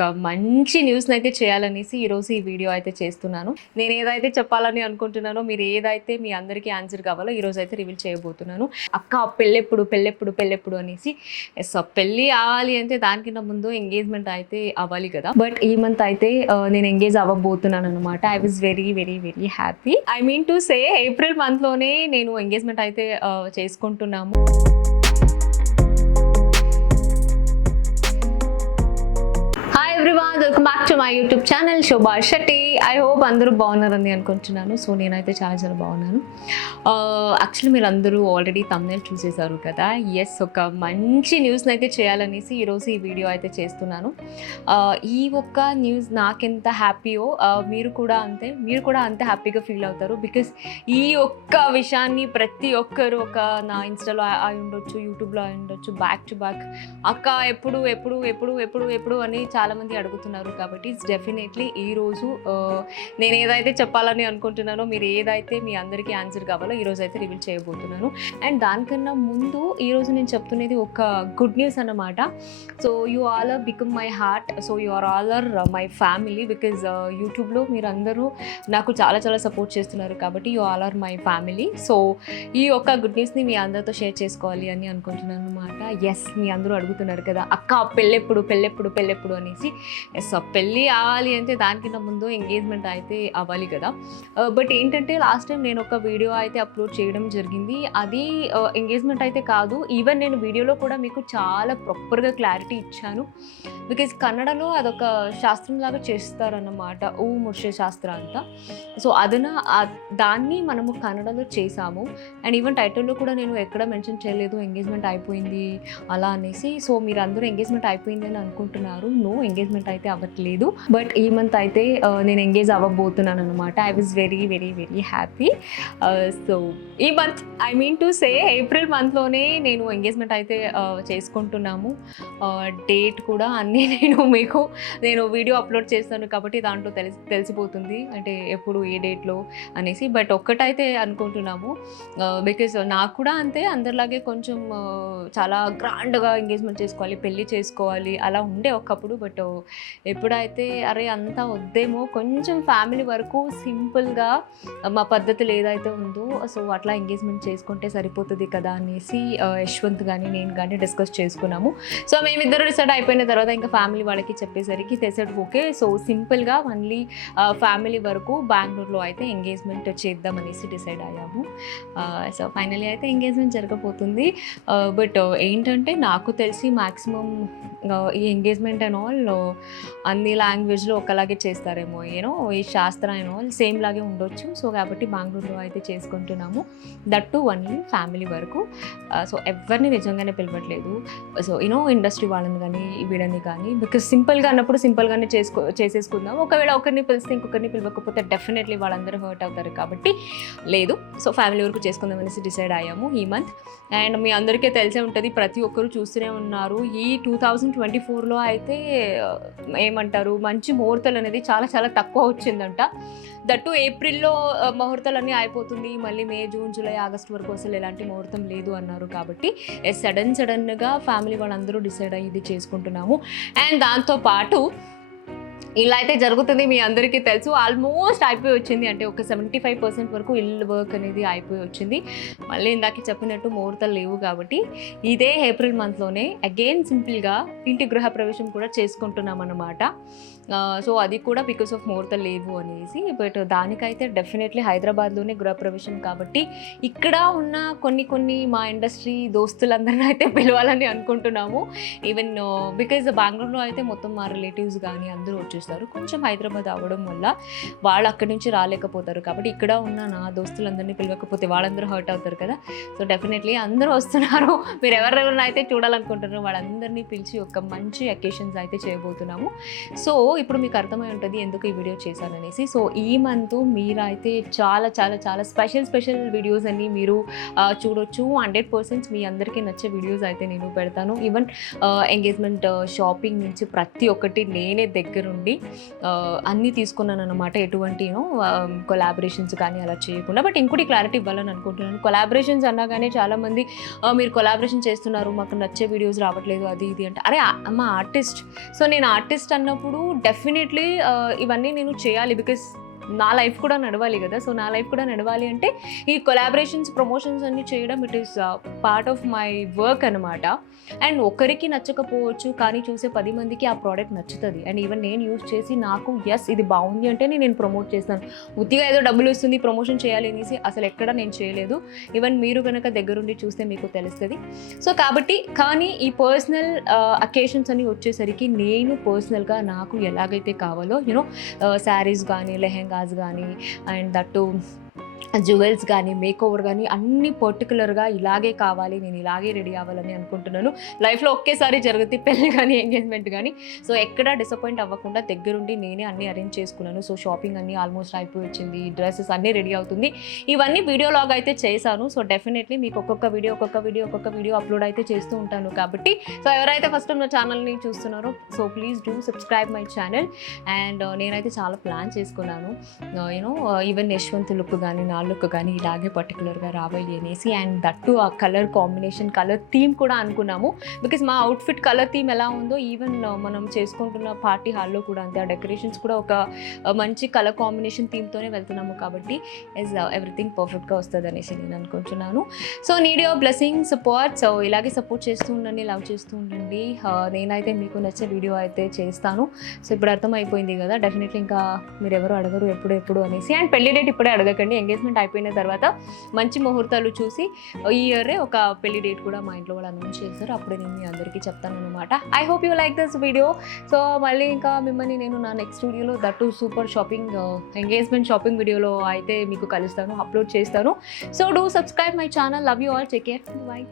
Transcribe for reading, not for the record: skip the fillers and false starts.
ఒక మంచి న్యూస్ని అయితే చేయాలనేసి ఈరోజు ఈ వీడియో అయితే చేస్తున్నాను. నేను ఏదైతే చెప్పాలని అనుకుంటున్నానో, మీరు ఏదైతే మీ అందరికీ ఆన్సర్ కావాలో ఈరోజు అయితే రివీల్ చేయబోతున్నాను. అక్క పెళ్ళెప్పుడు పెళ్ళెప్పుడు పెళ్ళెప్పుడు అనేసి. ఎస్, పెళ్ళి అవ్వాలి అంటే దానికన్నా ముందు ఎంగేజ్మెంట్ అయితే అవ్వాలి కదా. బట్ ఈ మంత్ అయితే నేను ఎంగేజ్ అవ్వబోతున్నాను అనమాట. I was very very very happy. I mean to say April మంత్లోనే నేను ఎంగేజ్మెంట్ అయితే చేసుకుంటున్నాము. Welcome back to my YouTube channel Shobha Shetty. I hope అందరూ బాగున్నారని అనుకుంటున్నాను. సో నేనైతే చాలా చాలా బాగున్నాను. యాక్చువల్లీ మీరు అందరూ ఆల్రెడీ థంబ్నెయిల్ చూసేశారు కదా. ఎస్, ఒక మంచి న్యూస్ని అయితే చేయాలనేసి ఈరోజు ఈ వీడియో అయితే చేస్తున్నాను. ఈ ఒక్క న్యూస్ నాకెంత హ్యాపీయో మీరు కూడా అంతే హ్యాపీగా ఫీల్ అవుతారు. బికాస్ ఈ ఒక్క విషయాన్ని ప్రతి ఒక్కరు నా ఇన్స్టాలో అయి ఉండొచ్చు, యూట్యూబ్లో అయి ఉండొచ్చు, బ్యాక్ టు బ్యాక్ అక్క ఎప్పుడు ఎప్పుడు ఎప్పుడు ఎప్పుడు ఎప్పుడు అని చాలామంది అడుగుతున్నారు. కాబట్టి ఇట్స్ డెఫినెట్లీ ఈరోజు నేను ఏదైతే చెప్పాలని అనుకుంటున్నానో, మీరు ఏదైతే మీ అందరికీ ఆన్సర్ కావాలో ఈరోజు అయితే రివీల్ చేయబోతున్నాను. అండ్ దానికన్నా ముందు ఈరోజు నేను చెప్తున్నది ఒక గుడ్ న్యూస్ అన్నమాట. So you all are become my heart. So you all are my family. Because యూట్యూబ్లో మీరు అందరూ నాకు చాలా చాలా సపోర్ట్ చేస్తున్నారు. కాబట్టి you all are my family. So ఈ ఒక్క గుడ్ న్యూస్ని మీ అందరితో షేర్ చేసుకోవాలి అని అనుకుంటున్నాను అనమాట. ఎస్, మీ అందరూ అడుగుతున్నారు కదా అక్క పెళ్ళెప్పుడు పెళ్ళెప్పుడు పెళ్ళెప్పుడు అనేసి. ఎస్, పెళ్ళి అవ్వాలి అంటే దానికన్నా ముందు ఎంగేజ్మెంట్ అయితే అవ్వాలి కదా. బట్ ఏంటంటే లాస్ట్ టైం నేను ఒక వీడియో అయితే అప్లోడ్ చేయడం జరిగింది. అది ఎంగేజ్మెంట్ అయితే కాదు. ఈవెన్ నేను వీడియోలో కూడా మీకు చాలా ప్రాపర్గా క్లారిటీ ఇచ్చాను. బికాజ్ కన్నడలో అదొక శాస్త్రంలాగా చేస్తారన్నమాట, ఊ ముర్షే శాస్త్ర అంట. సో దాన్ని మనము కన్నడలో చేసాము. అండ్ ఈవెన్ టైటిల్లో కూడా నేను ఎక్కడ మెన్షన్ చేయలేదు ఎంగేజ్మెంట్ అయిపోయింది అలా అనేసి. సో మీరు అందరూ ఎంగేజ్మెంట్ అయిపోయింది అని అనుకుంటున్నారు. నో, ఎంగేజ్మెంట్ అయితే అవ్వట్లేదు. బట్ ఈ మంత్ అయితే నేను ఎంగేజ్ అవ్వబోతున్నాను అనమాట. I was very very very happy. So ఈ month, I mean to say April మంత్లోనే నేను ఎంగేజ్మెంట్ అయితే చేసుకుంటున్నాము. డేట్ కూడా అన్నీ నేను వీడియో అప్లోడ్ చేస్తాను కాబట్టి దాంట్లో తెలిసిపోతుంది అంటే ఎప్పుడు ఏ డేట్లో అనేసి. బట్ ఒక్కటైతే అనుకుంటున్నాము. బికాజ్ నాకు కూడా అంతే, అందరిలాగే కొంచెం చాలా గ్రాండ్గా ఎంగేజ్మెంట్ చేసుకోవాలి, పెళ్ళి చేసుకోవాలి అలా ఉండే ఒకప్పుడు. బట్ ఎప్పుడైతే అరే అంతా వద్దేమో, కొంచెం ఫ్యామిలీ వరకు సింపుల్గా మా పద్ధతులు ఏదైతే ఉందో సో అట్లా ఎంగేజ్మెంట్ చేసుకుంటే సరిపోతుంది కదా అనేసి యశ్వంత్ కానీ నేను కానీ డిస్కస్ చేసుకున్నాము. సో మేమిద్దరు డిసైడ్ అయిపోయిన తర్వాత ఇంకా ఫ్యామిలీ వాళ్ళకి చెప్పేసరికి తెలిసాడు ఓకే. సో సింపుల్గా ఓన్లీ ఫ్యామిలీ వరకు బెంగళూరులో అయితే ఎంగేజ్మెంట్ చేద్దాం అనేసి డిసైడ్ అయ్యాము. సో ఫైనలీ అయితే ఎంగేజ్మెంట్ జరగబోతుంది. బట్ ఏంటంటే నాకు తెలిసి మ్యాక్సిమం ఈ ఎంగేజ్మెంట్ అండ్ ఆల్ అన్ని లాంగ్వేజ్లో ఒకలాగే చేస్తారేమో, యూనో ఈ శాస్త్ర అండ్ ఆల్ సేమ్ లాగే ఉండొచ్చు. సో కాబట్టి బెంగళూరులో అయితే చేసుకుంటున్నాము. దట్ టు ఓన్లీ ఫ్యామిలీ వరకు. సో ఎవరిని నిజంగానే పిలవట్లేదు. సో యూనో ఇండస్ట్రీ వాళ్ళని కానీ వీడని కానీ, బికాజ్ సింపుల్గా అన్నప్పుడు సింపుల్గానే చేసేసుకుందాం. ఒకవేళ ఒకరిని పిలిస్తే ఇంకొకరిని పిలవకపోతే డెఫినెట్లీ వాళ్ళందరూ హర్ట్ అవుతారు కాబట్టి లేదు. సో ఫ్యామిలీ వరకు చేసుకుందాం అనేసి డిసైడ్ అయ్యాము ఈ మంత్. అండ్ మీ అందరికీ తెలిసే ఉంటుంది, ప్రతి ఒక్కరు చూస్తూనే ఉన్నారు. ఈ 2024లో అయితే ఏమంటారు మంచి ముహూర్తాలు అనేది చాలా చాలా తక్కువ వచ్చిందంట. దట్టు ఏప్రిల్లో ముహూర్తాలన్నీ అయిపోతుంది, మళ్ళీ మే జూన్ జూలై ఆగస్ట్ వరకు అసలు ఎలాంటి ముహూర్తం లేదు అన్నారు. కాబట్టి సడన్గా ఫ్యామిలీ వాళ్ళందరూ డిసైడ్ అయ్యి ఇది చేసుకుంటున్నాము. అండ్ దాంతోపాటు ఇలా అయితే జరుగుతుంది, మీ అందరికీ తెలుసు. ఆల్మోస్ట్ అయిపోయి వచ్చింది, అంటే ఒక 75% వరకు ఇల్లు వర్క్ అనేది అయిపోయి వచ్చింది. మళ్ళీ ఇందాక చెప్పినట్టు ముహూర్తాలు లేవు కాబట్టి ఇదే ఏప్రిల్ మంత్లోనే అగైన్ సింపుల్గా ఇంటి గృహ ప్రవేశం కూడా చేసుకుంటున్నాం అన్నమాట. సో అది కూడా బికాస్ ఆఫ్ ముహూర్తాలు లేవు అనేసి. బట్ దానికైతే డెఫినెట్లీ హైదరాబాద్లోనే గృహప్రవేశం కాబట్టి ఇక్కడ ఉన్న కొన్ని మా ఇండస్ట్రీ దోస్తులందరినీ అయితే పిలవాలని అనుకుంటున్నాము. ఈవెన్ బికాజ్ బెంగళూరులో అయితే మొత్తం మా రిలేటివ్స్ కానీ అందరూ వచ్చేస్తారు. కొంచెం హైదరాబాద్ అవ్వడం వల్ల వాళ్ళు అక్కడి నుంచి రాలేకపోతారు. కాబట్టి ఇక్కడ ఉన్న నా దోస్తులందరినీ పిలవకపోతే వాళ్ళందరూ హర్ట్ అవుతారు కదా. సో డెఫినెట్లీ అందరూ వస్తున్నారు. మీరు ఎవరెవరిని అయితే చూడాలనుకుంటున్నారో వాళ్ళందరినీ పిలిచి ఒక మంచి అకేషన్స్ అయితే చేయబోతున్నాము. సో ఇప్పుడు మీకు అర్థమై ఉంటుంది ఎందుకు ఈ వీడియో చేశాననేసి. సో ఈ మంత్ మీరైతే చాలా చాలా చాలా స్పెషల్ వీడియోస్ అన్ని మీరు చూడొచ్చు. 100% మీ అందరికీ నచ్చే వీడియోస్ అయితే నేను పెడతాను. ఈవెన్ ఎంగేజ్మెంట్ షాపింగ్ నుంచి ప్రతి ఒక్కటి నేనే దగ్గరుండి ఉండి అన్నీ తీసుకున్నాను అనమాట. ఎటువంటి కొలాబరేషన్స్ కానీ అలా చేయకుండా. బట్ ఇంకోటి క్లారిటీ ఇవ్వాలని అనుకుంటున్నాను. కొలాబరేషన్స్ అన్నాగానే చాలామంది మీరు కొలాబరేషన్ చేస్తున్నారు, మాకు నచ్చే వీడియోస్ రావట్లేదు అది ఇది అంటే, అరే మా ఆర్టిస్ట్. సో నేను ఆర్టిస్ట్ అన్నప్పుడు డెఫినెట్లీ ఇవన్నీ నేను చేయాలి. బికాస్ నా లైఫ్ కూడా నడవాలి కదా. సో నా లైఫ్ కూడా నడవాలి అంటే ఈ కొలాబరేషన్స్, ప్రమోషన్స్ అన్నీ చేయడం it is part of my work అనమాట. అండ్ ఒకరికి నచ్చకపోవచ్చు, కానీ చూసే 10 మందికి ఆ ప్రోడక్ట్ నచ్చుతుంది. అండ్ ఈవెన్ నేను యూజ్ చేసి నాకు ఎస్ ఇది బాగుంది అంటే నేను ప్రమోట్ చేస్తాను. ఉత్తిగా ఏదో డబ్బులు వస్తుంది ప్రమోషన్ చేయాలి అనేసి అసలు ఎక్కడ నేను చేయలేదు. ఈవెన్ మీరు కనుక దగ్గరుండి చూస్తే మీకు తెలుస్తుంది. సో కాబట్టి కానీ ఈ పర్సనల్ అకేషన్స్ అని వచ్చేసరికి నేను పర్సనల్గా నాకు ఎలాగైతే కావాలో శారీస్ కానీ, లెహెంగాస్ కానీ, అండ్ దట్టు జ్యువెల్స్ కానీ, మేకోవర్ కానీ అన్నీ పర్టికులర్గా ఇలాగే కావాలి, నేను ఇలాగే రెడీ అవ్వాలని అనుకుంటున్నాను. లైఫ్లో ఒకేసారి జరుగుతుంది పెళ్ళి కానీ, ఎంగేజ్మెంట్ కానీ. సో ఎక్కడా డిసప్పాయింట్ అవ్వకుండా దగ్గరుండి నేనే అన్నీ అరేంజ్ చేసుకున్నాను. సో షాపింగ్ అన్నీ ఆల్మోస్ట్ అయిపోయి వచ్చింది, డ్రెస్సెస్ అన్నీ రెడీ అవుతుంది. ఇవన్నీ వీడియో లాగ్ అయితే చేశాను. సో డెఫినెట్లీ మీకు ఒక్కొక్క వీడియో అప్లోడ్ అయితే చేస్తూ ఉంటాను. కాబట్టి సో ఎవరైతే ఫస్ట్ నా ఛానల్ని చూస్తున్నారో so please do subscribe my channel. And నేనైతే చాలా ప్లాన్ చేసుకున్నాను. ఈవెన్ యశ్వంత్ లుక్ కానీ, నా లుక్ కానీ ఇలాగే పర్టికులర్గా రావాలి అనేసి. అండ్ దట్టు ఆ కలర్ కాంబినేషన్, కలర్ థీమ్ కూడా అనుకున్నాము. బికాస్ మా అవుట్ఫిట్ కలర్ థీమ్ ఎలా ఉందో ఈవెన్ మనం చేసుకుంటున్న పార్టీ హాల్లో కూడా అంతే. ఆ డెకరేషన్స్ కూడా ఒక మంచి కలర్ కాంబినేషన్ థీమ్తోనే వెళ్తున్నాము. కాబట్టి ఎవ్రీథింగ్ పర్ఫెక్ట్గా వస్తుంది అనేసి నేను అనుకుంటున్నాను. So need your blessing, support. So ఇలాగే సపోర్ట్ చేస్తూ ఉండండి, లవ్ చేస్తూ ఉండండి. నేనైతే మీకు నచ్చే వీడియో అయితే చేస్తాను. సో ఇప్పుడు అర్థమైపోయింది కదా. డెఫినెట్లీ ఇంకా మీరు ఎవరు అడగరు ఎప్పుడు అనేసి. అండ్ పెళ్లి డేట్ ఇప్పుడే అడగకండి. ఎంగేజ్మెంట్ అయిపోయిన తర్వాత మంచి ముహూర్తాలు చూసి ఈ ఇయరే ఒక పెళ్లి డేట్ కూడా మా ఇంట్లో వాళ్ళు అనౌన్స్ చేస్తారు. అప్పుడే నేను మీ అందరికీ చెప్తాను అనమాట. I hope you like this video. So మళ్ళీ ఇంకా మిమ్మల్ని నేను నా నెక్స్ట్ వీడియోలో that super shopping, engagement shopping వీడియోలో అయితే మీకు కలుస్తాను, అప్లోడ్ చేస్తాను. So do subscribe my channel. Love you all. Take care. By.